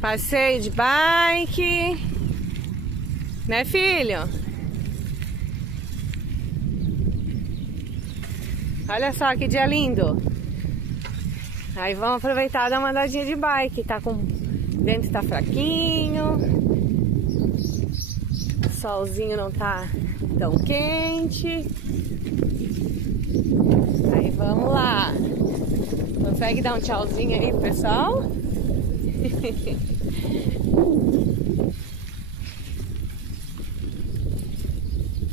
Passeio de bike. Né, filho? Olha só que dia lindo. Aí vamos aproveitar e dar uma andadinha de bike. Tá com... O vento tá fraquinho. O solzinho não tá tão quente. Aí vamos lá. Consegue dar um tchauzinho aí pro pessoal?